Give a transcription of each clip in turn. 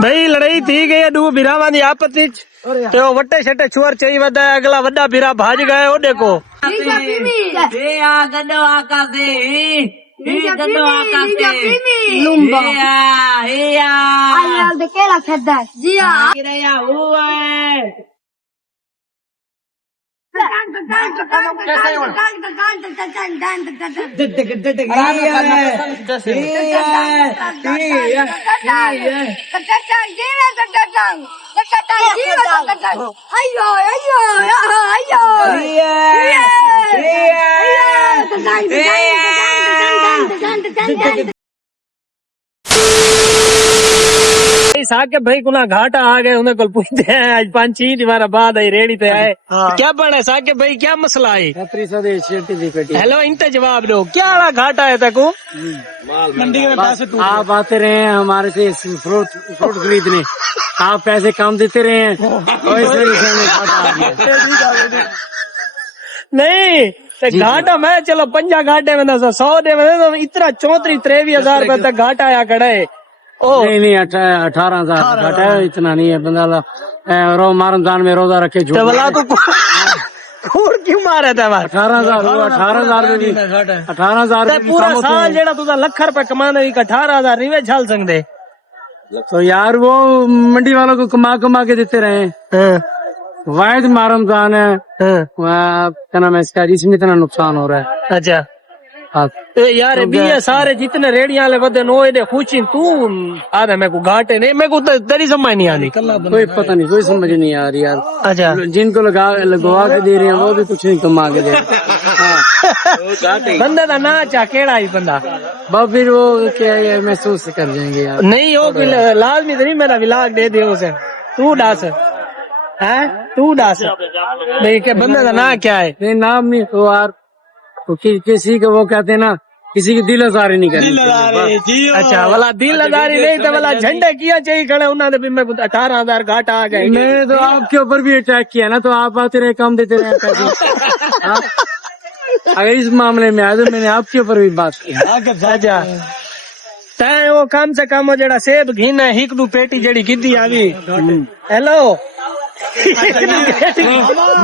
भाई लड़ाई थी गई दू बिरावां दी आपस विच ते ओ वट्टे छट्टे छुअर चई वदा अगला वड्डा बिरा भाज गए ओडे को ये आ गड्डो आका से ये गड्डो आका से लुम्बा ये आ de que la खेदा जी हां रे या हुआ साके भाई कुना घाटा आ गए उन्हें कल पूछते हैं आज 5-6 दीवार बाद आई रेडी पे आए क्या बने साके भाई क्या मसला है हेलो इनते जवाब दो क्या वाला घाटा है तको मंडी में पैसे आप आते रहे हैं हमारे से फ्रूट खरीदने आप पैसे कम देते रहे हैं और इस वजह से हमें घाटा आ गया। नहीं घाटा मैं चलो 50 घाटे में 100 दे में तो इतना 34-53 रुपए तक घाटा आया खड़ा है नहीं 18,000 घाटा है इतना नहीं है बंदा रमजान में रोजा रखे झूठ बोला तो कूड़ क्यों मारा था 18,000 पूरा साल जेड़ा तुझा लाख रुपए कमाने का 18,000 नहीं वे झाल सकते तो यार वो मंडी वालों को कमा के देते रहे वायद रमजान है क्या नाम है इसका इसमें इतना नुकसान हो रहा है। अच्छा यार भी ये सारे जितने रेडियां ले बदे नो एडे खुशी तू आरे मेरे को घाटे नहीं मेरे को तेरी समझ नहीं आ रही कोई पता नहीं कोई समझ नहीं आ रही यार। अच्छा जिनको लगवा के दे रहे हैं वो भी कुछ नहीं कमा के दे बंदे का ना चाह केड़ा ही बंदा बस फिर वो क्या है महसूस कर जाएंगे यार नहीं हो लाजमी नहीं मेरा विलाग दे दे उसे तू डास है तू डास नहीं के बंदे का ना क्या है नहीं नाम नहीं तो यार तो किसी को वो कहते हैं ना किसी की दिल आजारी नहीं करनी। अच्छा वाला दिल आजारी नहीं तो वाला झंडे किया चाहिए खड़े उन्होंने भी मैं 18,000 घाटा आ गए मैंने तो आपके ऊपर भी अटैक किया ना तो आप आते रहे कम देते रहे पैसे अगर इस मामले में आए तो मैंने आपके ऊपर भी बात की। अच्छा तैं वो कम से कम वो जेड़ा सेब घीन है हिक दू पेटी जेड़ी गिद्दी आवी हेलो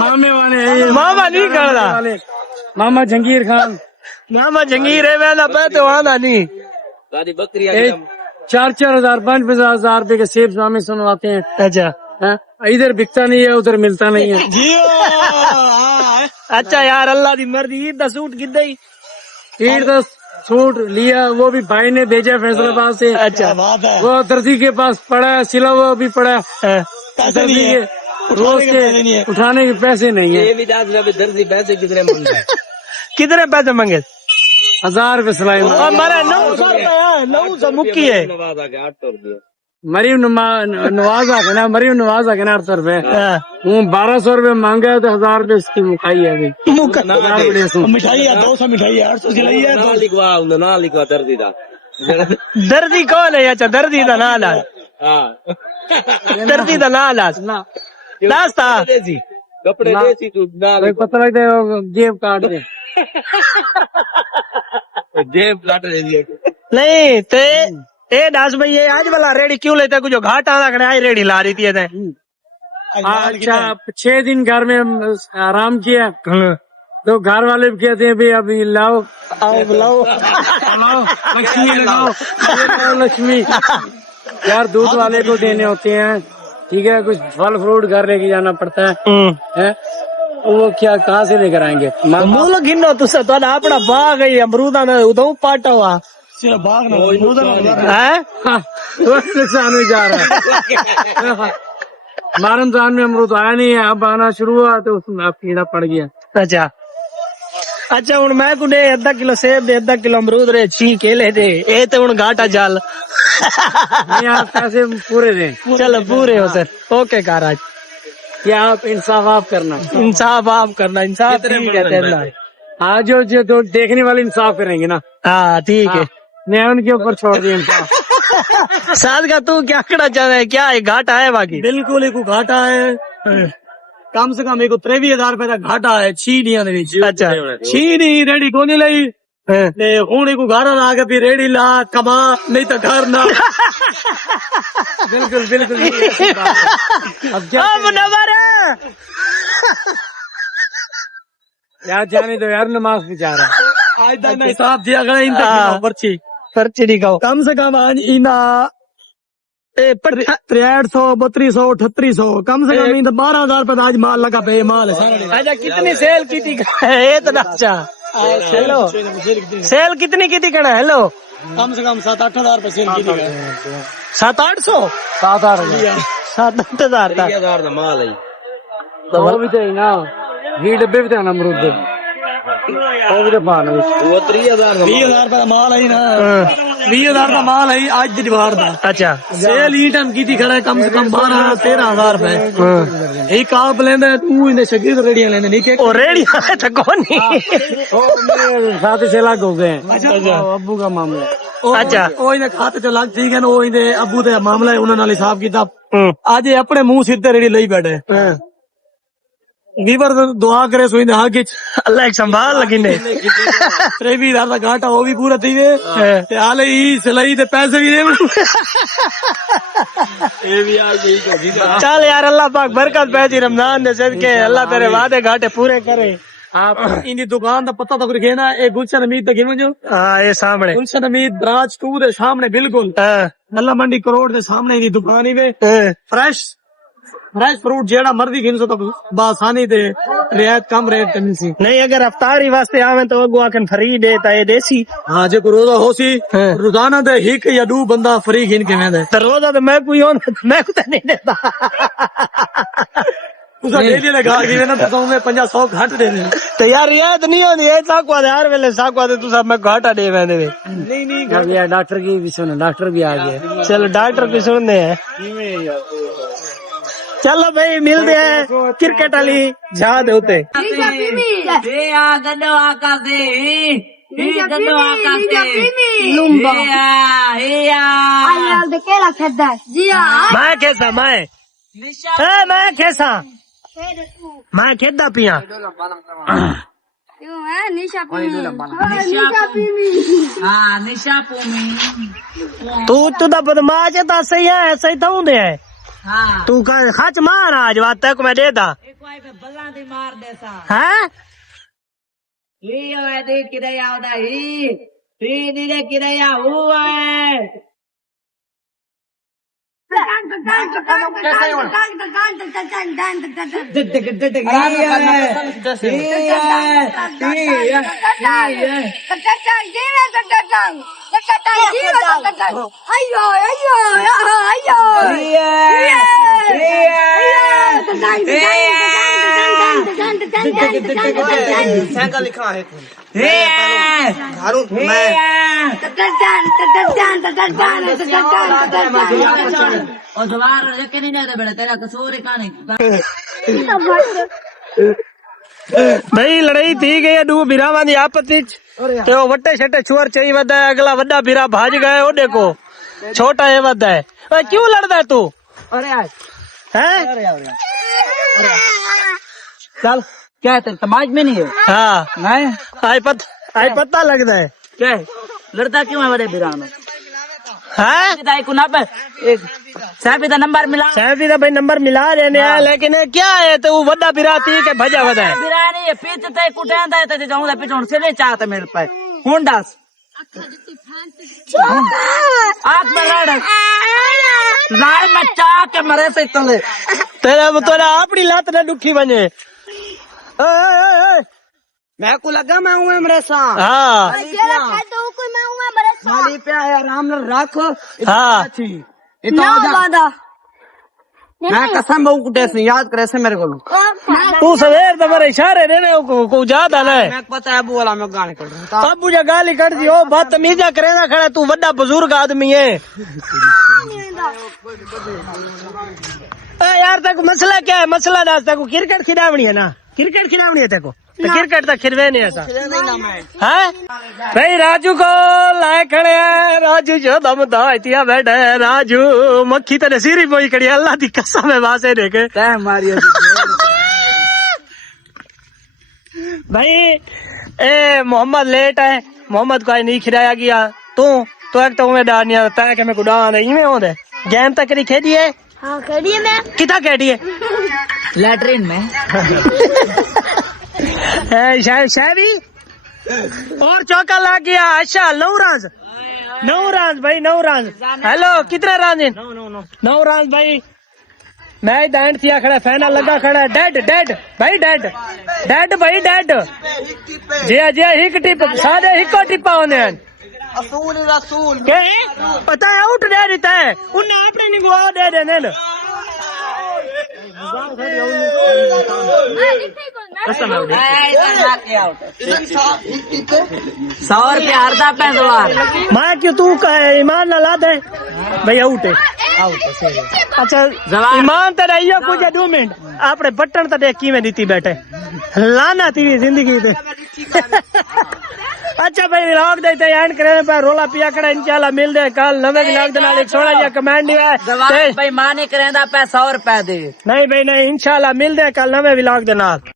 मामे वाले मामा नहीं करदा मामा जंगीर खान मामा जंगीर है मैं ना तो आना नहीं 4,000 5,000 रुपए के सेब सामने सुनवाते हैं। अच्छा इधर बिकता नहीं है उधर मिलता नहीं है जी अच्छा यार अल्लाह दी मर्जी ईद दा सूट किद्दा ही ईद का सूट लिया वो भी भाई ने भेजा फैसलाबाद से। अच्छा वो दर्जी के पास पड़ा है सिला हुआ भी पड़ा है दर्जी के रोज के उठाने के पैसे नहीं है। दर्जी पैसे कितने मांगता है कितने पैसे मांगे 1,000 रुपए सिलाई हमारा 900 रुपया 900 मुक्की है मरीम नवाज आ ना मरीम नवाज आ ना 800 रुपए वो 1,200 रुपए मांगा है तो 1,000 रुपए इसकी मुखाई है अभी मिठाई है 200 मिठाई है 800 सिलाई है ना लिखवा दर्जी का दर्दी कौन है अच्छा दर्दी का नाम है दर्दी का नाम है नाश्ता कपड़े देसी तू पता लगता है जेब काट दे जेब काट रही नहीं ते ए दास भाई ये आज वाला रेडी क्यों लेते कुछ घाट आना खड़े आज रेडी ला रही थी अच्छा 6 दिन घर में आराम किया तो घर वाले भी कहते हैं भाई अभी लाओ आओ बुलाओ लक्ष्मी लगाओ लक्ष्मी यार दूध वाले को देने होते हैं ठीक है कुछ फल फ्रूट घर लेके जाना पड़ता है वो क्या कहाँ से लेकर आएंगे मूल गिनो तुसा तो अपना बाग है अमरूदा ने उदो पाटा हुआ सिर्फ बाग नुकसान में जा रहा है रमजान में अमरूद आया नहीं है अब आना शुरू हुआ तो उसमें कीड़ा पड़ गया। अच्छा अच्छा हूँ मैं को दे आधा किलो सेब दे आधा किलो अमरूद रे 6 केले दे ए तो हूँ घाटा जाल आप पैसे पूरे दे चलो पूरे हो सर ओके कार आज क्या आप इंसाफ आप करना इंसाफ ठीक है तेरा आज जो देखने वाले इंसाफ करेंगे ना हाँ ठीक है मैं उनके ऊपर छोड़ दिया इंसाफ। साथ का तू क्या करना चाह रहा है क्या है घाटा है बाकी बिल्कुल एक घाटा है कम से कम एक 23,000 रुपए का घाटा है 6 दिया अच्छा 6 दी रेडी को नहीं लाई ते हूं को घर ला के भी रेड़ी ला कमा नहीं तो घर ना। बिल्कुल बिल्कुल यही ऐसी बात है। अब क्या मुनव्वर यार जाने दो यार, नमाज बेचारा आज तक हिसाब दिया गया इन तक पर्ची पर्ची दिखाओ। कम से कम आज इना 6300 3200 3800 कम से कम इन 12,000 रुपए आज माल लगा पे माल है। अच्छा कितनी सेल की थी? इतना अच्छा। हेलो सेल कितनी की थी कड़ा? हेलो कम से कम 7-8 हजार रुपए सेल की 700-800 7-8 7-8 था। 3000 ਦਾ ਮਾਲ ਹੈ वो भी तो ना 20 डब्बे भी थे ना अमरूद दे, वो भी तो पाना ਉਹ 30000 ਦਾ 20,000 रुपए माल है ना, 20,000 का माल है आज दी बाहर दा। अच्छा सेल ही टाइम की थी खड़ा है कम से कम 12-13 हजार रुपए। एक आप लेंदा तू इन्हें शकीर रेडियां लेंदे नहीं के ओ रेडी है तो कौन नहीं। ओ मेरे 7-6 लाख हो गए। अच्छा अब्बू का मामला है। अच्छा ओ इन्हें खाते च लग ठीक है ना, ओ इन्हें अब्बू का मामला है, उन्होंने हिसाब किताब आज ये अपने मुंह सिर ते रेडी लई बैठे। वीवर दुआ करे सोई ने हां अल्लाह एक संभाल लगी ने 23,000 का घाटा वो भी पूरा थी वे ते हाले ही सिलाई ते पैसे भी दे। ਇਹ ਵੀ ਆ ਗਈ ਹੋਗੀ चल यार अल्लाह पाक बरकत भेजी रमजान दे सदके, अल्लाह तेरे वादे घाटे पूरे करे। आप इनकी दुकान का पता तो रखे ना, एक गुलशन हमीद तक जो हाँ ये सामने गुलशन हमीद ब्रांच 2 दे सामने बिल्कुल नल्ला मंडी करोड़ दे सामने इनकी दुकान ही वे। फ्रेश फ्रूट जेड़ा मर्जी गिन सो तो बासानी दे रियायत कम रेट करनी सी। नहीं अगर अफ्तारी वास्ते आवे तो अगो आकन फ्री देता है देसी। हाँ जो रोजा हो सी रोजाना दे हिक या दो बंदा फ्री गिन के मैं दे तो रोजा तो मैं कोई और मैं को नहीं देता। उसका डेली लगा के ना तो मैं 50-100 घाट दे दे तो यार रियायत नहीं होती है साकवा हर वेले साकवा तू सब मैं घाटा दे मैंने नहीं यार डॉक्टर की भी सुनो, डॉक्टर भी आ गया। चलो डॉक्टर भी सुनने हैं। चलो भाई मिलते हैं क्रिकेट वाली झाद होते। मैं कैसा मैं कैसा मैं खेदा पिया तू तो बदमाश है तो सही है, सही तो दे है तू कर खच मार आज बात तक मैं देता मार देता है लिखा है और दोबारा लेके नहीं जाते बेटा, तेरा कसूर है कहानी। भाई लड़ाई थी गई दू बिरावां दी आपत्ति ते ओ वट्टे छट्टे चोर चई वदा है, अगला वड्डा बिरा भाज गए ओडे को छोटा है वदा है। ओए क्यों लड़दा है तू? अरे यार हैं चल क्या है तेरे समाज में नहीं है? हाँ मैं आई पता लगता है क्या है? लड़ता क्यों है बड़े बिरा में? हैं एक सैफी का नंबर मिला, सैफी का भाई नंबर मिला देने है, लेकिन ये क्या है तो वो वड्डा बिरा थी के भजा वदा है बिरा नहीं है पीछे कुटांदा है तो जाऊंगा पीछे से नहीं चाहता मेरे पे हुंडास आग में लाड़ में चाह के मरे से तले तेरा अपनी लात ने दुखी बने। मैं को लगा मैं हूँ मेरे साथ हाँ माली पे आराम रखो हाँ मैं कसम बहु कुटे से याद करे से मेरे को तू सवेर तो मेरे इशारे देने को ज्यादा ना मैं पता है अबू वाला मैं गाने कर रहा हूँ। अब मुझे गाली कर दी ओ बदतमीजा करे ना खड़ा, तू बड़ा बुजुर्ग आदमी है। यार तेको मसला क्या है? मसला ना तेको क्रिकेट खिलावनी है ना, क्रिकेट खिलावनी है तेको तो क्रिकेट तो खिलवे नहीं ऐसा है भाई। राजू को लाए खड़े हैं, राजू जो दम दातिया बैठे है, राजू मक्खी तेरे सीरी बोई खड़ी है, अल्लाह दी कसम है वासे देखे भाई। ए मोहम्मद लेट है, मोहम्मद को नहीं खिलाया गया तू तो एक तो मैं डानिया तय के मैं को डान इवें होंदे गेम तक नहीं खेदी है हाँ खेलिए मैं किथा खेडी है लैटरिन में शायरी और चौका लग गया अच्छा 9 रन भाई 9 रन हेलो कितना रन है 9 रन भाई मैच दा एंड थिया खड़ा फाइनल लगा खड़ा डेड भाई डेड भाई डेड जे हिक टिप सादे हिको टिपा होने रसूल के पता है आउट दे देता है उन्हें अपने निगो दे देने न 100 रुपया हरदा पैंतवार मैं क्यों तू कहे ईमान ना ला दे भाई आउट है अच्छा ईमान तो रही है कुछ 2 मिनट आपने बटन तो देख की में दी बैठे लाना तेरी जिंदगी पे अच्छा भाई व्लॉग देते एंड करने पर रोला पिया कड़ा इंशाल्लाह मिल दे कल नवे व्लॉग दे नाल एक सोना जिहा कमेंट है भाई मां ने करेंदा पे 100 रुपया दे नहीं भाई नहीं इंशाल्लाह मिल दे कल नवे व्लॉग दे नाल।